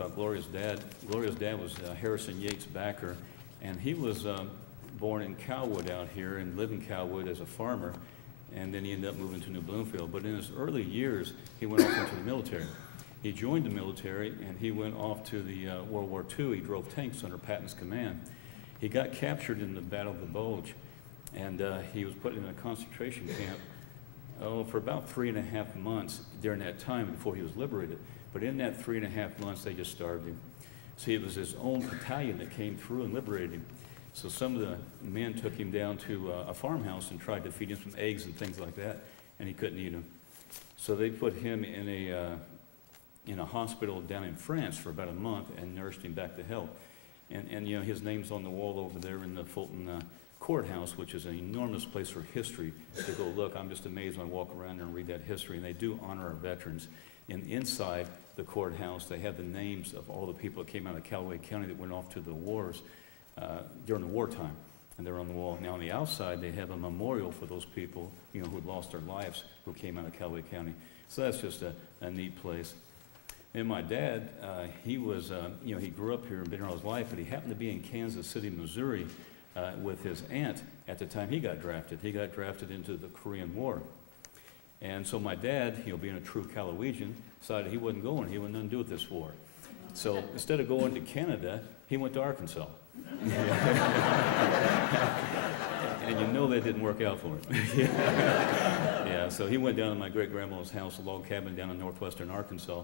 about Gloria's dad. Gloria's dad was Harrison Yates Backer, and he was born in Callaway out here and lived in Callaway as a farmer, and then he ended up moving to New Bloomfield. But in his early years, he went off into the military. He joined the military, and he went off to the World War II. He drove tanks under Patton's command. He got captured in the Battle of the Bulge, and he was put in a concentration camp for about 3.5 months during that time before he was liberated. But in that 3.5 months, they just starved him. See, it was his own battalion that came through and liberated him. So some of the men took him down to a farmhouse and tried to feed him some eggs and things like that, and he couldn't eat them. So they put him in a hospital down in France for about a month and nursed him back to health. And you know, his name's on the wall over there in the Fulton Courthouse, which is an enormous place for history to go look. I'm just amazed when I walk around there and read that history, and they do honor our veterans. And inside the courthouse, they have the names of all the people that came out of Callaway County that went off to the wars during the wartime, and they're on the wall. Now on the outside, they have a memorial for those people, you know, who had lost their lives, who came out of Callaway County. So that's just a neat place. And my dad, he was, you know, he grew up here and been here all his life, but he happened to be in Kansas City, Missouri, with his aunt at the time he got drafted. He got drafted into the Korean War. And so my dad, you know, being a true Calawegian, decided he wasn't going. He wanted nothing to do with this war. So instead of going to Canada, he went to Arkansas. And you know that didn't work out for him. Yeah, so he went down to my great-grandma's house, a log cabin down in northwestern Arkansas.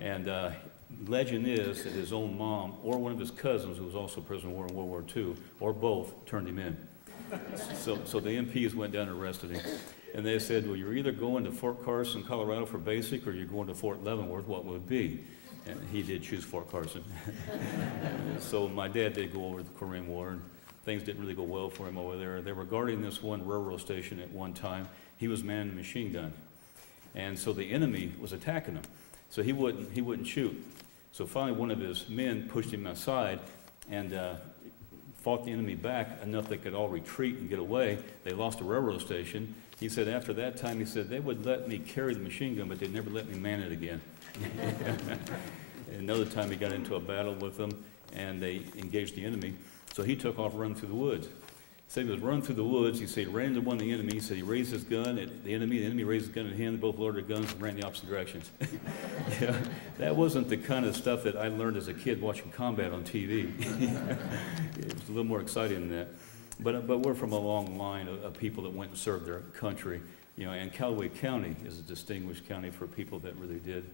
And legend is that his own mom or one of his cousins, who was also a prisoner of war in World War II, or both, turned him in. So the MPs went down and arrested him. And they said, well, you're either going to Fort Carson, Colorado for basic, or you're going to Fort Leavenworth, what would it be? And he did choose Fort Carson. So my dad did go over the Korean War, and things didn't really go well for him over there. They were guarding this one railroad station at one time. He was manning a machine gun. And so the enemy was attacking him. So he wouldn't shoot. So finally one of his men pushed him aside and fought the enemy back enough they could all retreat and get away. They lost a railroad station. He said after that time, he said, they would let me carry the machine gun, but they'd never let me man it again. Another time he got into a battle with them, and they engaged the enemy. So he took off running through the woods. He said he was running through the woods. He said he ran into one of the enemy. He said he raised his gun at the enemy raised his gun at him. They both lowered their guns and ran the opposite directions. Yeah, that wasn't the kind of stuff that I learned as a kid watching combat on TV. It was a little more exciting than that. But we're from a long line of people that went and served their country, you know. And Callaway County is a distinguished county for people that really did.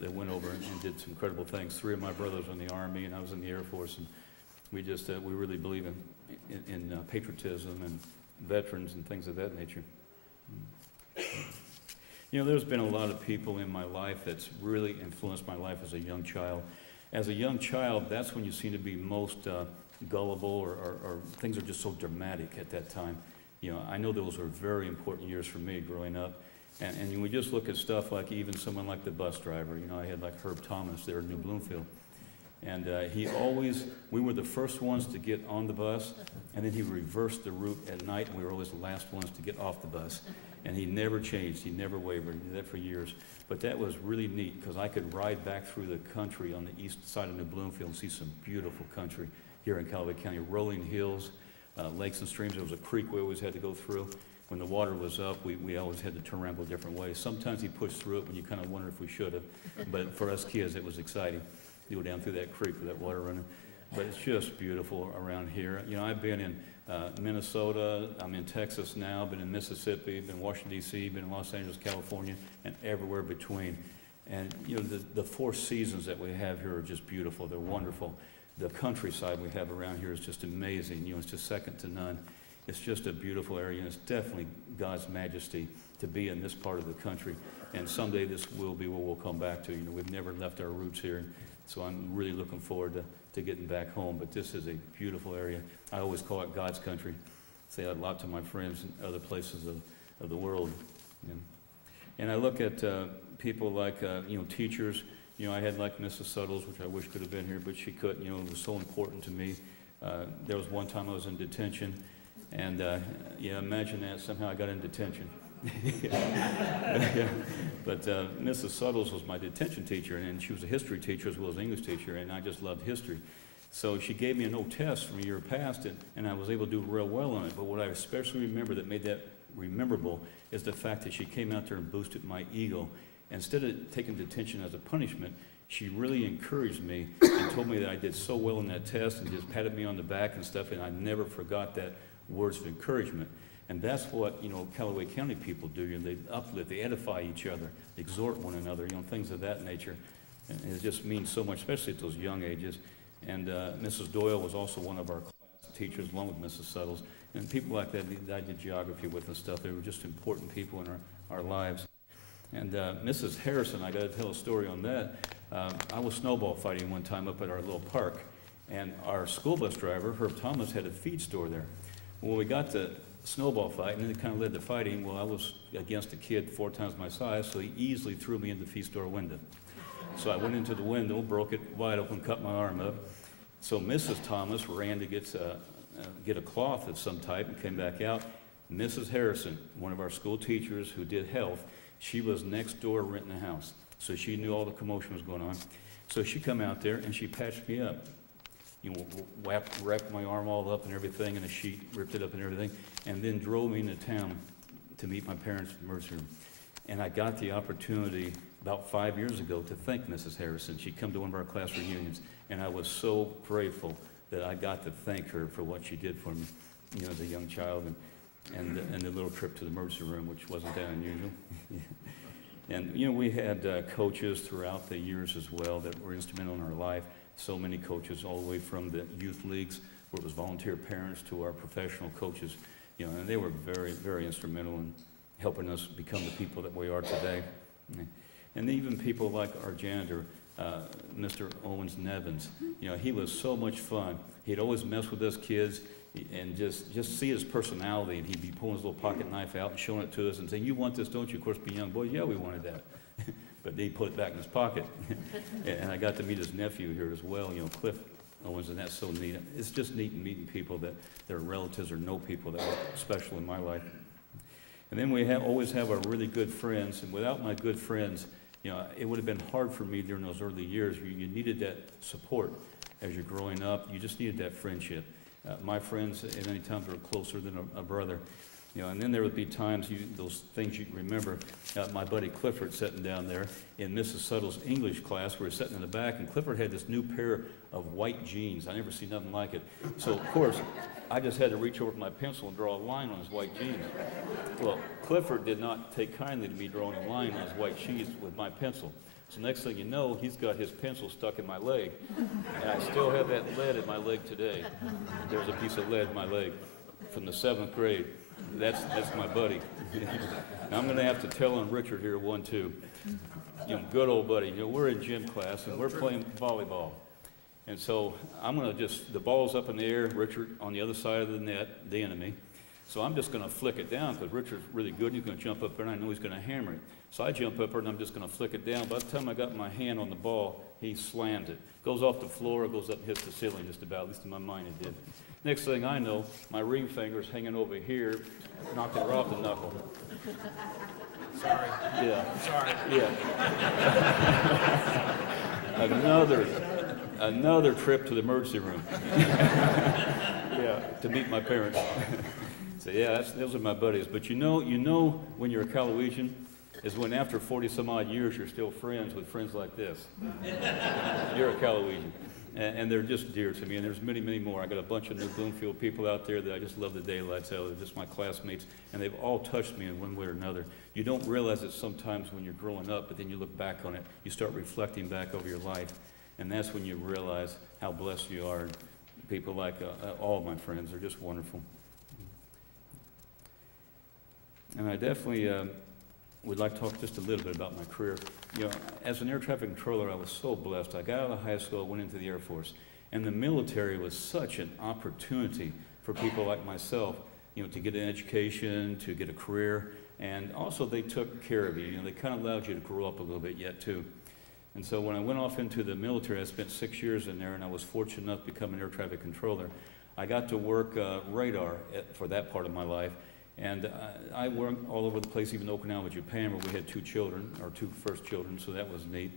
That went over and did some incredible things. 3 of my brothers were in the Army, and I was in the Air Force, and we just we really believe in patriotism and veterans and things of that nature. You know, there's been a lot of people in my life that's really influenced my life as a young child. As a young child, that's when you seem to be most gullible, or things are just so dramatic at that time. You know, I know those were very important years for me growing up. And we just look at stuff like even someone like the bus driver. You know, I had like Herb Thomas there in New Bloomfield. And we were the first ones to get on the bus, and then he reversed the route at night, and we were always the last ones to get off the bus. And he never changed, he never wavered. He did that for years. But that was really neat, because I could ride back through the country on the east side of New Bloomfield and see some beautiful country here in Callaway County, rolling hills, lakes and streams. There was a creek we always had to go through. When the water was up, we always had to turn around and go different ways. Sometimes he pushed through it when you kind of wondered if we should have. But for us kids, it was exciting to go down through that creek with that water running. But it's just beautiful around here. You know, I've been in Minnesota, I'm in Texas now, been in Mississippi, been in Washington, D.C., been in Los Angeles, California, and everywhere between. And, you know, the 4 seasons that we have here are just beautiful. They're wonderful. The countryside we have around here is just amazing. You know, it's just second to none. It's just a beautiful area, and it's definitely God's majesty to be in this part of the country. And someday this will be where we'll come back to. You know, we've never left our roots here, so I'm really looking forward to getting back home. But this is a beautiful area. I always call it God's country. I say that a lot to my friends in other places of the world. You know. And I look at people like, you know, teachers. You know, I had like Mrs. Suttles, which I wish could have been here, but she couldn't. You know, it was so important to me. There was one time I was in detention. And, yeah, imagine that, somehow I got in detention. Yeah. But Mrs. Suttles was my detention teacher, and she was a history teacher as well as an English teacher, and I just loved history. So she gave me an old test from a year past, and I was able to do real well on it. But what I especially remember that made that rememberable is the fact that she came out there and boosted my ego. Instead of taking detention as a punishment, she really encouraged me and told me that I did so well in that test and just patted me on the back and stuff, and I never forgot that words of encouragement. And that's what, Callaway County people do. They uplift, they edify each other, they exhort one another, things of that nature. And it just means so much, especially at those young ages. And Mrs. Doyle was also one of our class teachers, along with Mrs. Suttles. And people like that I did geography with and stuff. They were just important people in our lives. And Mrs. Harrison, I got to tell a story on that. I was snowball fighting one time up at our little park. And our school bus driver, Herb Thomas, had a feed store there. When we got to snowball fight, and then it kind of led to fighting. Well, I was against a kid 4 times my size, so he easily threw me in the feed store window. So I went into the window, broke it wide open, cut my arm up. So Mrs. Thomas ran to get a cloth of some type and came back out. Mrs. Harrison, one of our school teachers who did health, she was next door renting a house. So she knew all the commotion was going on. So she come out there and she patched me up. Wrapped my arm all up and everything, and a sheet, ripped it up and everything, and then drove me into town to meet my parents in the emergency room. And I got the opportunity about 5 years ago to thank Mrs. Harrison. She'd come to one of our class reunions, and I was so grateful that I got to thank her for what she did for me, as a young child, and the little trip to the emergency room, which wasn't that unusual. And, we had coaches throughout the years as well that were instrumental in our life. So many coaches, all the way from the youth leagues, where it was volunteer parents, to our professional coaches, and they were very, very instrumental in helping us become the people that we are today. And even people like our janitor, Mr. Owens Nevins, he was so much fun. He'd always mess with us kids and just see his personality, and he'd be pulling his little pocket knife out and showing it to us and saying, "You want this, don't you?" Of course, being young boys, yeah, we wanted that. But he put it back in his pocket. And I got to meet his nephew here as well, Cliff Owens, and that's so neat. It's just neat meeting people that are relatives or know people that were special in my life. And then we always have our really good friends, and without my good friends, it would have been hard for me during those early years. You needed that support as you're growing up. You just needed that friendship. My friends, at any time, were closer than a brother. And then there would be times, those things you can remember. My buddy Clifford sitting down there in Mrs. Suttle's English class. We were sitting in the back, and Clifford had this new pair of white jeans. I never seen nothing like it. So, of course, I just had to reach over with my pencil and draw a line on his white jeans. Well, Clifford did not take kindly to me drawing a line on his white jeans with my pencil. So next thing you know, he's got his pencil stuck in my leg. And I still have that lead in my leg today. There's a piece of lead in my leg from the 7th grade. That's my buddy. Now I'm going to have to tell on Richard here one, too. Good old buddy. We're in gym class, and we're playing volleyball. And so I'm going to the ball's up in the air, Richard on the other side of the net, the enemy. So I'm just going to flick it down because Richard's really good. He's going to jump up there, and I know he's going to hammer it. So I jump up there, and I'm just going to flick it down. By the time I got my hand on the ball, he slams it. Goes off the floor, goes up and hits the ceiling just about. At least in my mind it did. Next thing I know, my ring finger's hanging over here, knocking her off the knuckle. Sorry. Yeah. Sorry. Yeah. Another trip to the emergency room. Yeah, to meet my parents. So yeah, those are my buddies. But you know when you're a Callawaysian is when after 40 some odd years you're still friends with friends like this. You're a Callawaysian. And they're just dear to me, and there's many, many more. I got a bunch of New Bloomfield people out there that I just love the daylights out of. They're just my classmates, and they've all touched me in one way or another. You don't realize it sometimes when you're growing up, but then you look back on it. You start reflecting back over your life, and that's when you realize how blessed you are. People like all of my friends are just wonderful. And I definitely would like to talk just a little bit about my career. As an air traffic controller, I was so blessed. I got out of high school, went into the Air Force, and the military was such an opportunity for people like myself, to get an education, to get a career, and also they took care of you. They kind of allowed you to grow up a little bit yet too. And so when I went off into the military, I spent 6 years in there, and I was fortunate enough to become an air traffic controller. I got to work radar for that part of my life. And I worked all over the place, even Okinawa, Japan, where we had two children, our two first children, so that was neat.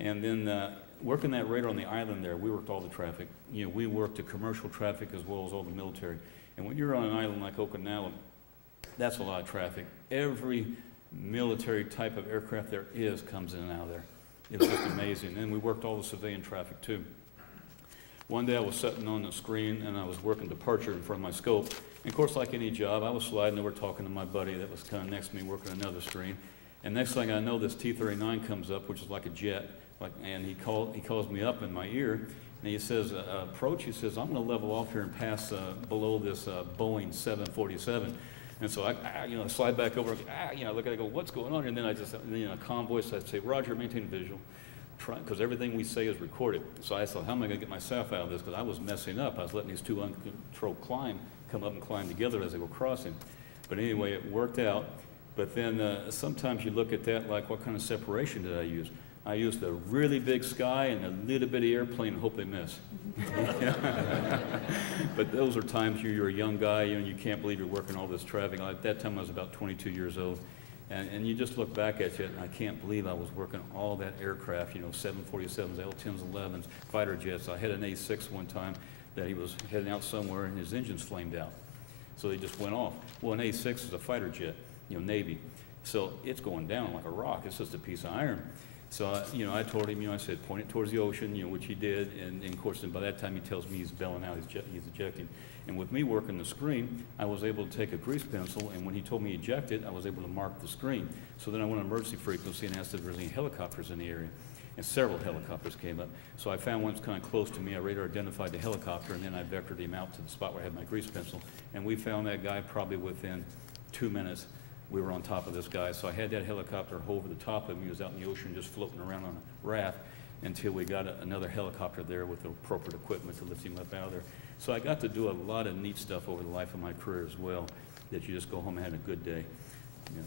And then working that radar on the island there, we worked all the traffic. You know, we worked the commercial traffic as well as all the military. And when you're on an island like Okinawa, that's a lot of traffic. Every military type of aircraft there is comes in and out of there. It was just amazing. And we worked all the civilian traffic too. One day I was sitting on the screen and I was working departure in front of my scope. And of course, like any job, I was sliding over talking to my buddy that was kind of next to me working another screen. And next thing I know, this T-39 comes up, which is like a jet, and he calls me up in my ear, and he says, approach, he says, I'm going to level off here and pass below this Boeing 747. And so I slide back over, look at it, I go, what's going on? And then I just, in a calm voice, I say, Roger, maintain visual, because everything we say is recorded. So I thought, how am I going to get myself out of this? Because I was messing up. I was letting these two uncontrolled come up and climb together as they were crossing. But anyway, it worked out. But then sometimes you look at that like, what kind of separation did I use? I used a really big sky and a little bitty airplane and hope they miss. But those are times you're a young guy and you can't believe you're working all this traffic. At that time I was about 22 years old. And you just look back at it and I can't believe I was working all that aircraft, 747s, L-10s, 11s, fighter jets. I had an A-6 one time that he was heading out somewhere and his engines flamed out. So they just went off. Well, an A-6 is a fighter jet, Navy. So it's going down like a rock. It's just a piece of iron. So, I told him, I said, point it towards the ocean, which he did. And of course, by that time, he tells me he's bailing out, he's ejecting. And with me working the screen, I was able to take a grease pencil, and when he told me eject it, I was able to mark the screen. So then I went on emergency frequency and asked if there was any helicopters in the area. And several helicopters came up. So I found one that's kind of close to me. I radar identified the helicopter, and then I vectored him out to the spot where I had my grease pencil. And we found that guy probably within 2 minutes. We were on top of this guy. So I had that helicopter over the top of him. He was out in the ocean just floating around on a raft until we got another helicopter there with the appropriate equipment to lift him up out of there. So I got to do a lot of neat stuff over the life of my career as well, that you just go home and have a good day.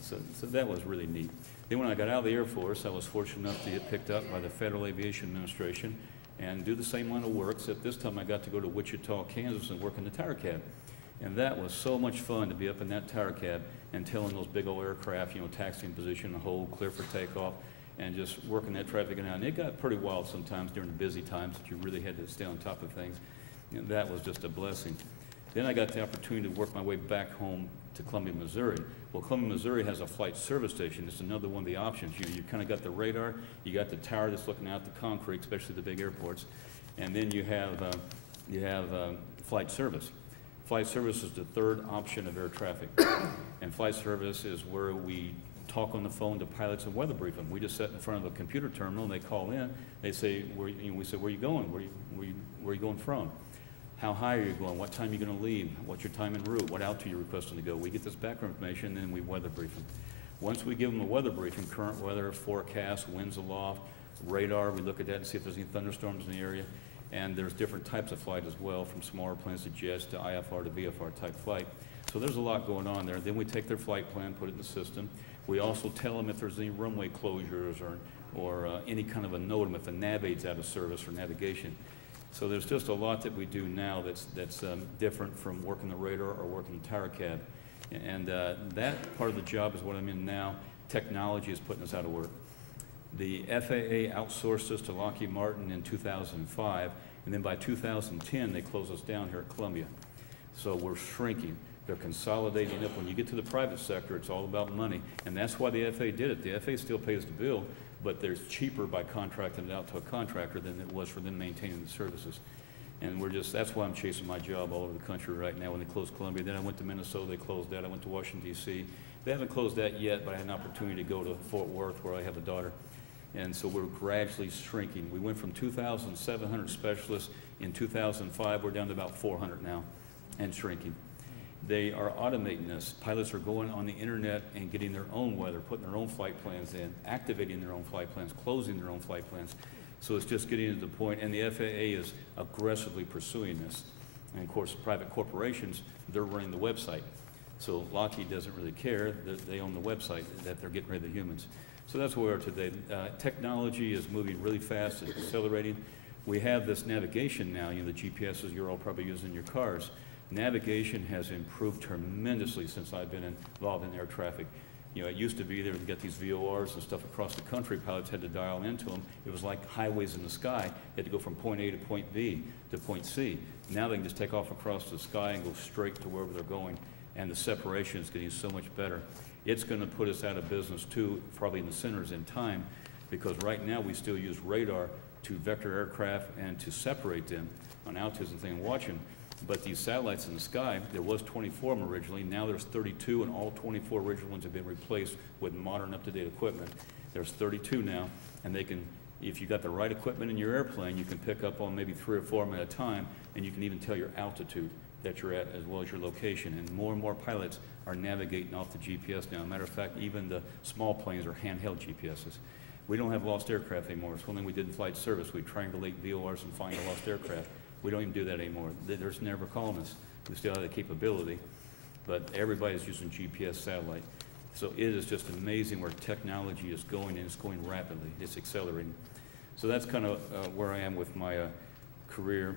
So that was really neat. Then when I got out of the Air Force, I was fortunate enough to get picked up by the Federal Aviation Administration and do the same line of work, except this time I got to go to Wichita, Kansas and work in the tower cab. And that was so much fun to be up in that tower cab and telling those big old aircraft, taxiing position, hold, clear for takeoff, and just working that traffic out. And it got pretty wild sometimes during the busy times that you really had to stay on top of things. And that was just a blessing. Then I got the opportunity to work my way back home to Columbia, Missouri. Well, Columbia, Missouri has a flight service station. It's another one of the options. You kind of got the radar, you got the tower that's looking out the concrete, especially the big airports, and then you have flight service. Flight service is the third option of air traffic. And flight service is where we talk on the phone to pilots and weather brief them. We just sit in front of a computer terminal and they call in. They say, we say, where are you going? Where are you going from? How high are you going? What time are you going to leave? What's your time en route? What altitude are you requesting to go? We get this background information and then we weather brief them. Once we give them a weather briefing, current weather, forecast, winds aloft, radar, we look at that and see if there's any thunderstorms in the area. And there's different types of flight as well, from smaller planes to jets to IFR to VFR type flight. So there's a lot going on there. Then we take their flight plan, put it in the system. We also tell them if there's any runway closures or any kind of a note if the nav aid's out of service for navigation. So there's just a lot that we do now that's different from working the radar or working the tower cab. And that part of the job is what I'm in now. Technology is putting us out of work. The FAA outsourced us to Lockheed Martin in 2005, and then by 2010, they closed us down here at Columbia. So we're shrinking. They're consolidating up. When you get to the private sector, it's all about money, and that's why the FAA did it. The FAA still pays the bill, but there's cheaper by contracting it out to a contractor than it was for them maintaining the services. And that's why I'm chasing my job all over the country right now when they closed Columbia. Then I went to Minnesota, they closed that. I went to Washington, D.C. They haven't closed that yet, but I had an opportunity to go to Fort Worth where I have a daughter. And so we're gradually shrinking. We went from 2,700 specialists in 2005. We're down to about 400 now and shrinking. They are automating this. Pilots are going on the internet and getting their own weather, putting their own flight plans in, activating their own flight plans, closing their own flight plans. So it's just getting to the point, and the FAA is aggressively pursuing this. And of course, private corporations, they're running the website. So Lockheed doesn't really care. They own the website that they're getting rid of the humans. So that's where we are today. Technology is moving really fast, it's accelerating. We have this navigation now, the GPSs you're all probably using in your cars. Navigation has improved tremendously since I've been involved in air traffic. You know, it used to be there to get these VORs and stuff across the country. Pilots had to dial into them. It was like highways in the sky. They had to go from point A to point B to point C. Now they can just take off across the sky and go straight to wherever they're going, and the separation is getting so much better. It's going to put us out of business too, probably in the centers in time, because right now we still use radar to vector aircraft and to separate them on altitudes and things and watch them. But these satellites in the sky, there was 24 of them originally. Now there's 32, and all 24 original ones have been replaced with modern, up-to-date equipment. There's 32 now, and they can, if you got the right equipment in your airplane, you can pick up on maybe 3 or 4 of them at a time, and you can even tell your altitude that you're at as well as your location. And more pilots are navigating off the GPS now. Matter of fact, even the small planes are handheld GPSs. We don't have lost aircraft anymore. It's one thing we did in flight service. We triangulate VORs and find a lost aircraft. We don't even do that anymore. There's never colonists. We still have the capability, but everybody's using GPS satellite. So it is just amazing where technology is going, and it's going rapidly. It's accelerating. So that's kind of where I am with my career.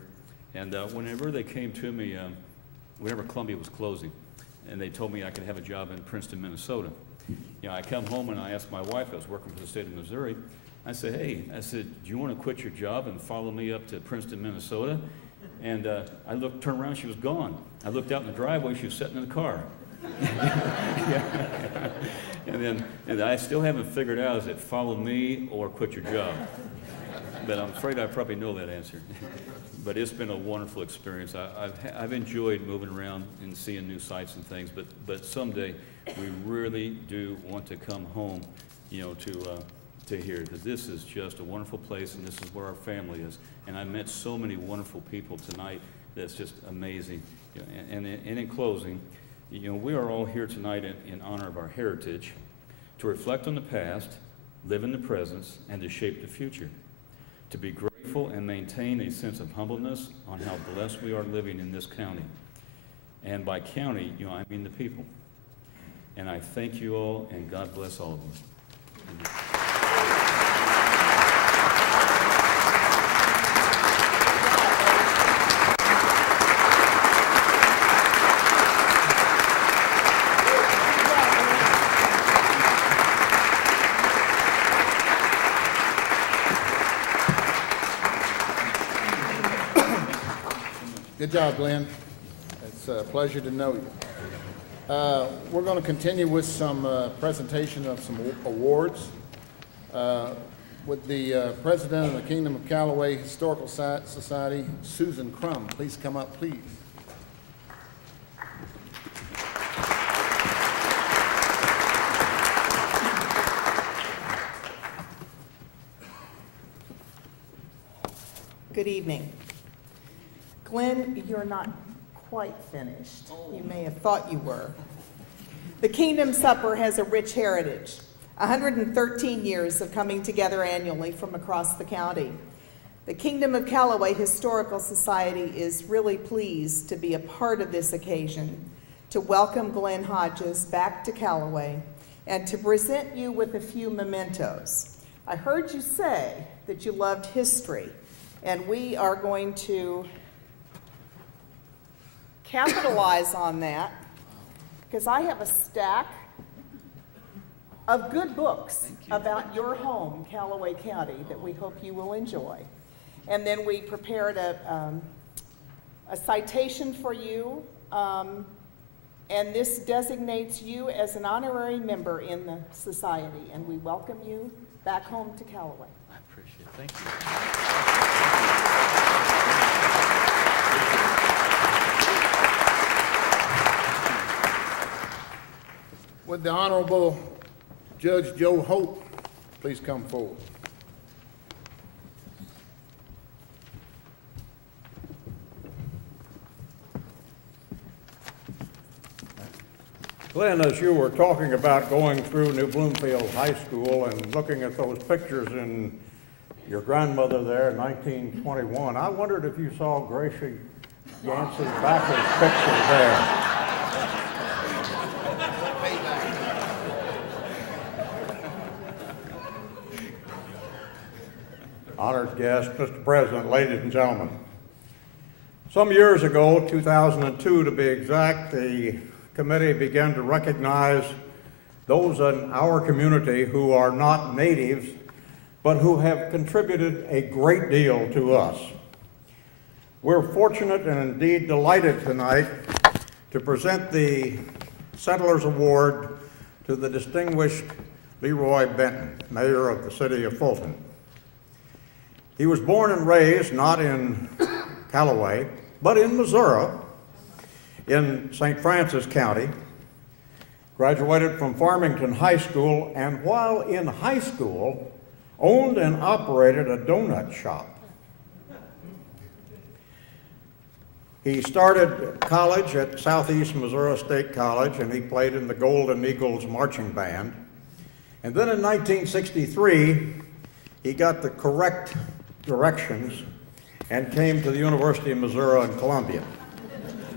And whenever they came to me, whenever Columbia was closing, and they told me I could have a job in Princeton, Minnesota. You know, I come home and I asked my wife, I was working for the state of Missouri, I said, hey, do you want to quit your job and follow me up to Princeton, Minnesota? And I turned around, she was gone. I looked out in the driveway, she was sitting in the car. Yeah. And I still haven't figured out, is it follow me or quit your job? But I'm afraid I probably know that answer. But it's been a wonderful experience. I've enjoyed moving around and seeing new sights and things, but someday we really do want to come home, you know, to here, because this is just a wonderful place, and this is where our family is. And I met so many wonderful people tonight that's just amazing. You know, and in closing, you know, we are all here tonight in honor of our heritage, to reflect on the past, live in the present, and to shape the future. To be grateful and maintain a sense of humbleness on how blessed we are living in this county. And by county, you know, I mean the people. And I thank you all, and God bless all of you. Good job, Glenn. It's a pleasure to know you. We're going to continue with some presentation of some awards. With the President of the Kingdom of Callaway Historical Society, Susan Crum. Please come up, please. Good evening. Glenn, you're not quite finished. You may have thought you were. The Kingdom Supper has a rich heritage, 113 years of coming together annually from across the county. The Kingdom of Callaway Historical Society is really pleased to be a part of this occasion, to welcome Glenn Hodges back to Callaway, and to present you with a few mementos. I heard you say that you loved history, and we are going to capitalize on that, because I have a stack of good books about your home, Callaway County, that we hope you will enjoy. And then we prepared a citation for you, and this designates you as an honorary member in the society, and we welcome you back home to Callaway. I appreciate it. Thank you. Would the Honorable Judge Joe Hope please come forward? Glenn, as you were talking about going through New Bloomfield High School and looking at those pictures in your grandmother there in 1921, I wondered if you saw Gracie Yancey's backwards picture there. Honored guest, Mr. President, ladies and gentlemen, Some years ago, 2002 to be exact, the committee began to recognize those in our community who are not natives, but who have contributed a great deal to us. We're fortunate and indeed delighted tonight to present the Settlers Award to the distinguished Leroy Benton, Mayor of the City of Fulton. He was born and raised not in Callaway, but in Missouri, in St. Francis County, graduated from Farmington High School, and while in high school, owned and operated a donut shop. He started college at Southeast Missouri State College, and he played in the Golden Eagles marching band. And then in 1963, he got the correct directions and came to the University of Missouri in Columbia,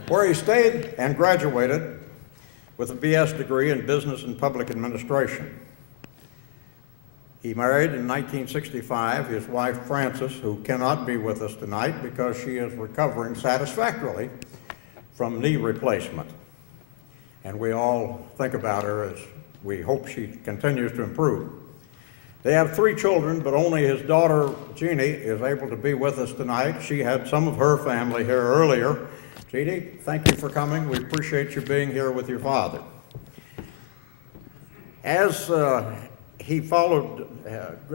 where he stayed and graduated with a BS degree in Business and Public Administration. He married in 1965 his wife Frances, who cannot be with us tonight because she is recovering satisfactorily from knee replacement. And we all think about her as we hope she continues to improve. They have 3 children, but only his daughter, Jeannie, is able to be with us tonight. She had some of her family here earlier. Jeannie, thank you for coming. We appreciate you being here with your father. As he followed,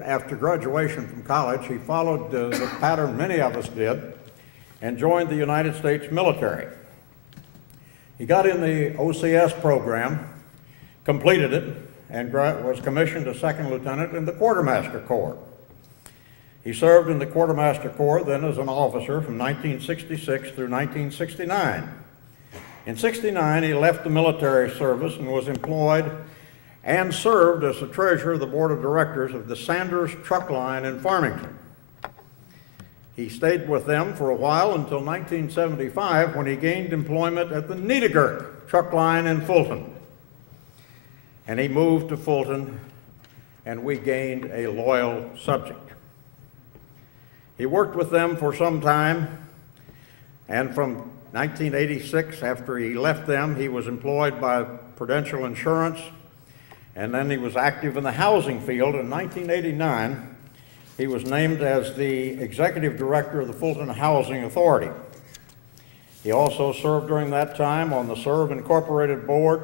after graduation from college, he followed the pattern many of us did and joined the United States military. He got in the OCS program, completed it, and was commissioned a second lieutenant in the Quartermaster Corps. He served in the Quartermaster Corps then as an officer from 1966 through 1969. In '69, he left the military service and was employed and served as the treasurer of the board of directors of the Sanders Truck Line in Farmington. He stayed with them for a while until 1975 when he gained employment at the Needegurt Truck Line in Fulton. And he moved to Fulton, and we gained a loyal subject. He worked with them for some time, and from 1986, after he left them, he was employed by Prudential Insurance, and then he was active in the housing field. In 1989, he was named as the executive director of the Fulton Housing Authority. He also served during that time on the Serve Incorporated Board,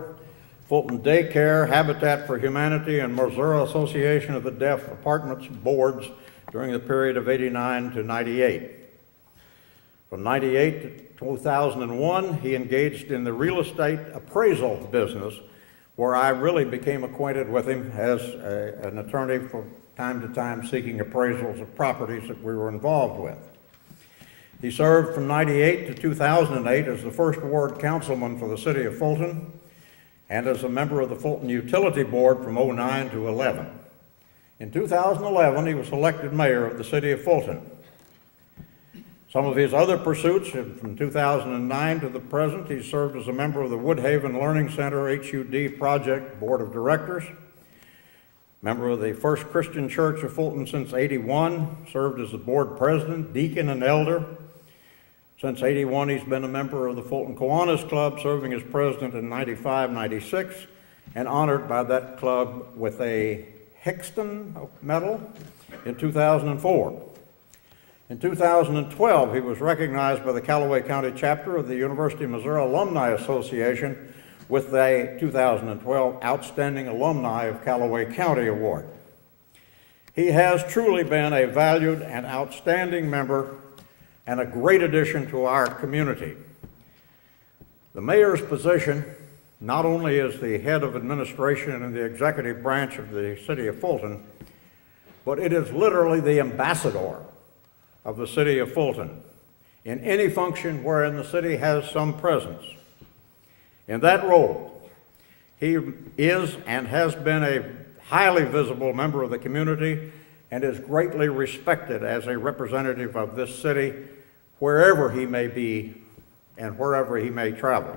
Fulton Daycare, Habitat for Humanity, and Missouri Association of the Deaf Apartments boards during the period of '89 to '98. From '98 to 2001, he engaged in the real estate appraisal business, where I really became acquainted with him as an attorney from time to time seeking appraisals of properties that we were involved with. He served from '98 to 2008 as the first ward councilman for the city of Fulton, and as a member of the Fulton Utility Board from '09 to '11. In 2011, he was elected mayor of the city of Fulton. Some of his other pursuits, from 2009 to the present, he served as a member of the Woodhaven Learning Center HUD Project Board of Directors, member of the First Christian Church of Fulton since '81, served as the board president, deacon, and elder. Since '81, he's been a member of the Fulton Kiwanis Club, serving as president in '95-'96, and honored by that club with a Hickston Medal in 2004. In 2012, he was recognized by the Callaway County chapter of the University of Missouri Alumni Association with the 2012 Outstanding Alumni of Callaway County Award. He has truly been a valued and outstanding member and a great addition to our community. The mayor's position not only is the head of administration in the executive branch of the city of Fulton, but it is literally the ambassador of the city of Fulton in any function wherein the city has some presence. In that role, he is and has been a highly visible member of the community and is greatly respected as a representative of this city wherever he may be and wherever he may travel.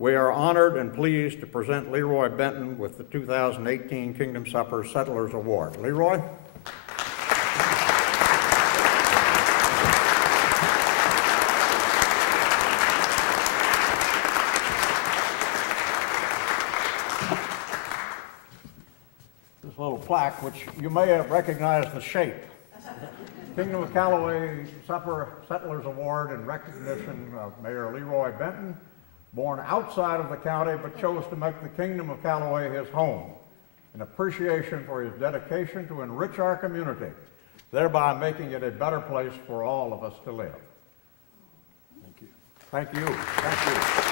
We are honored and pleased to present Leroy Benton with the 2018 Kingdom Supper Settlers Award. Leroy? plaque, which you may have recognized the shape. Kingdom of Callaway Settlers Award in recognition of Mayor Leroy Benton, born outside of the county but chose to make the Kingdom of Callaway his home, in appreciation for his dedication to enrich our community, thereby making it a better place for all of us to live. Thank you. Thank you. Thank you.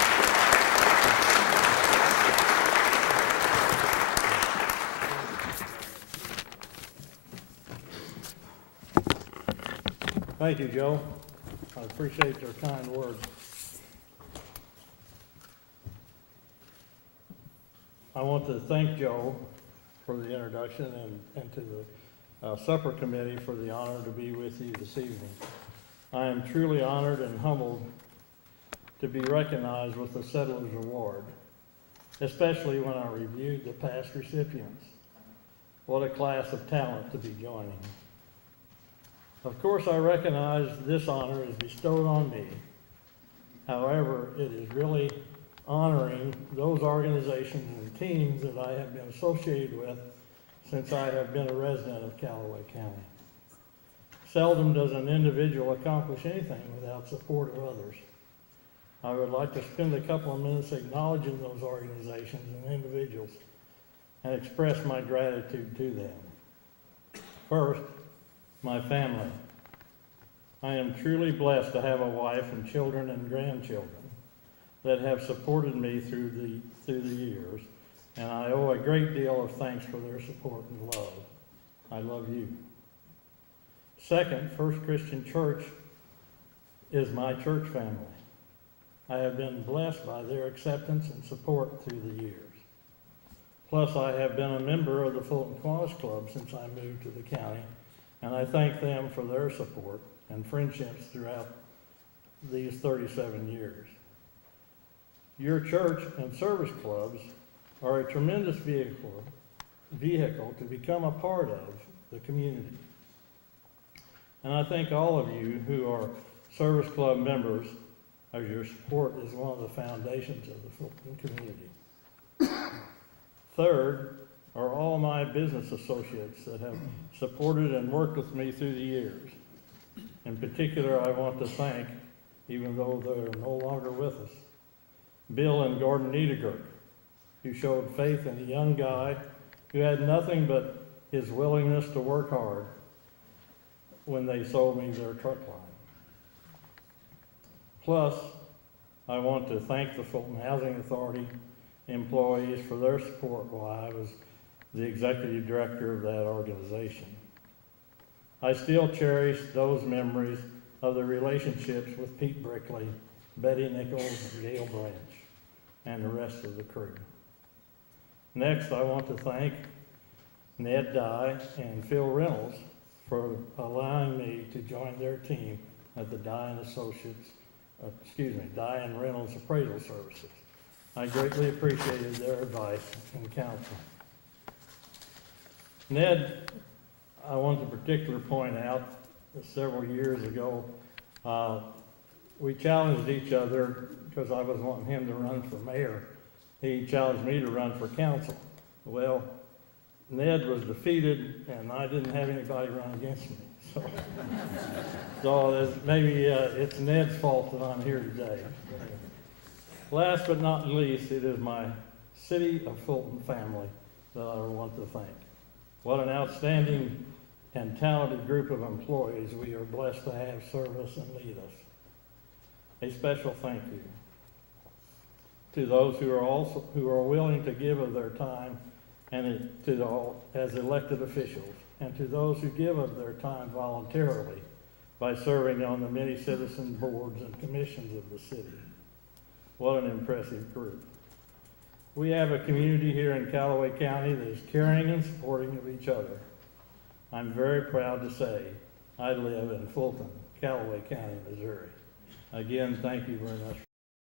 Thank you, Joe. I appreciate your kind words. I want to thank Joe for the introduction and to the supper committee for the honor to be with you this evening. I am truly honored and humbled to be recognized with the Settlers Award, especially when I reviewed the past recipients. What a class of talent to be joining. Of course, I recognize this honor is bestowed on me. However, it is really honoring those organizations and teams that I have been associated with since I have been a resident of Callaway County. Seldom does an individual accomplish anything without support of others. I would like to spend a couple of minutes acknowledging those organizations and individuals and express my gratitude to them. First, my family. I am truly blessed to have a wife and children and grandchildren that have supported me through the years, and I owe a great deal of thanks for their support and love. I love you. Second, First Christian Church is my church family. I have been blessed by their acceptance and support through the years. Plus, I have been a member of the Fulton Kiwanis Club since I moved to the county, and I thank them for their support and friendships throughout these 37 years. Your church and service clubs are a tremendous vehicle to become a part of the community. And I thank all of you who are service club members, as your support is one of the foundations of the Fulton community. Third are all my business associates that have supported and worked with me through the years. In particular, I want to thank, even though they're no longer with us, Bill and Gordon Niedergert, who showed faith in a young guy who had nothing but his willingness to work hard when they sold me their truck line. Plus, I want to thank the Fulton Housing Authority employees for their support while I was the executive director of that organization. I still cherish those memories of the relationships with Pete Brickley, Betty Nichols, and Gail Branch, and the rest of the crew. Next, I want to thank Ned Dye and Phil Reynolds for allowing me to join their team at the Dye and Reynolds Appraisal Services. I greatly appreciated their advice and counsel. Ned, I want to particularly point out that several years ago, we challenged each other because I was wanting him to run for mayor. He challenged me to run for council. Well, Ned was defeated, and I didn't have anybody run against me. So maybe it's Ned's fault that I'm here today. Last but not least, it is my City of Fulton family that I want to thank. What an outstanding and talented group of employees we are blessed to have serve us and lead us. A special thank you to those who are willing to give of their time and as elected officials, and to those who give of their time voluntarily by serving on the many citizen boards and commissions of the city. What an impressive group. We have a community here in Callaway County that is caring and supporting of each other. I'm very proud to say I live in Fulton, Callaway County, Missouri. Again, thank you very much